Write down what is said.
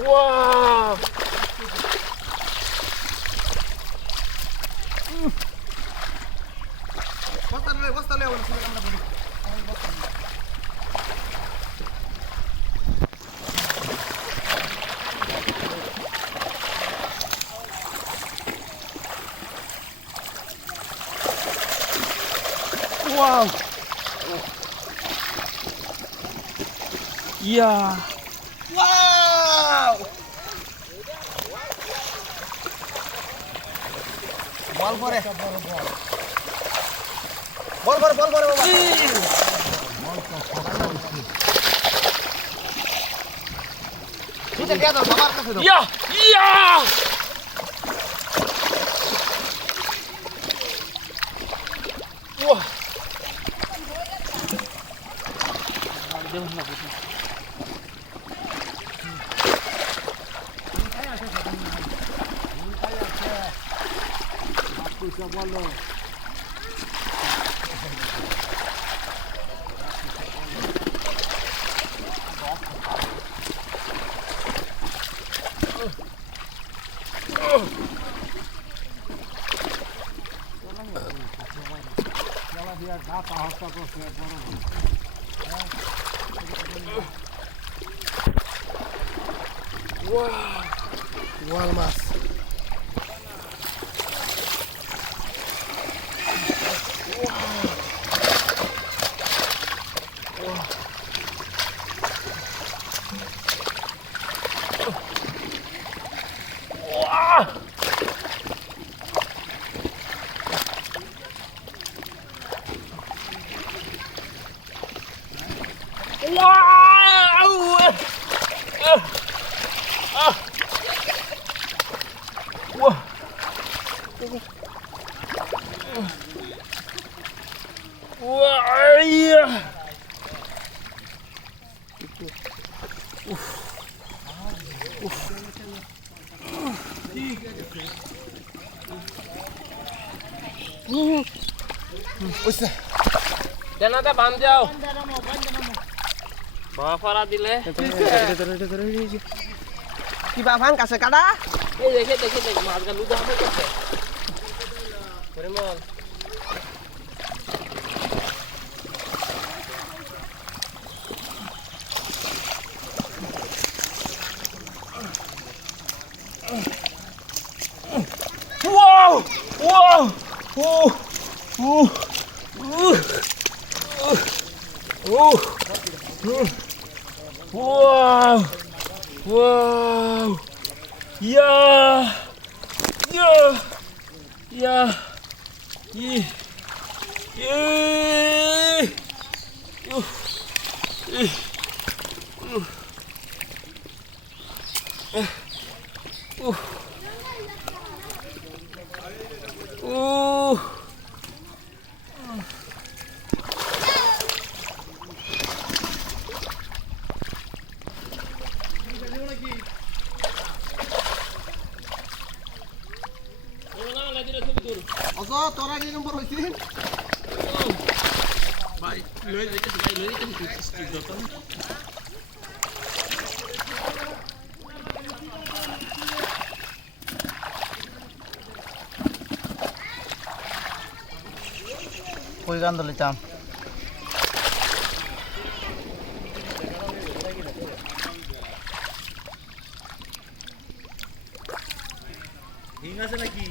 Wow. বস্তা লে আমরা বলি Wow. Yeah. Wow! বল করে বাবা তুই দিয়া দাও বাবার কাছে দাও Yeah. Yeah. Wow. ওয়াল মাছ Jangan band jauh. Bawa Farah dile. কি বাবান কাছে কাটা এই দেখে মাছ গালু দাম করতে Parimal Wow! Wow! Wow! Wow! Yeah! Yeah! Yeah! Yeah! Yeah! অজ তোরা কি নম্বর হইছিস ভাই লই যেতে যত কই গান দলে চাম ঠিক আছে নাকি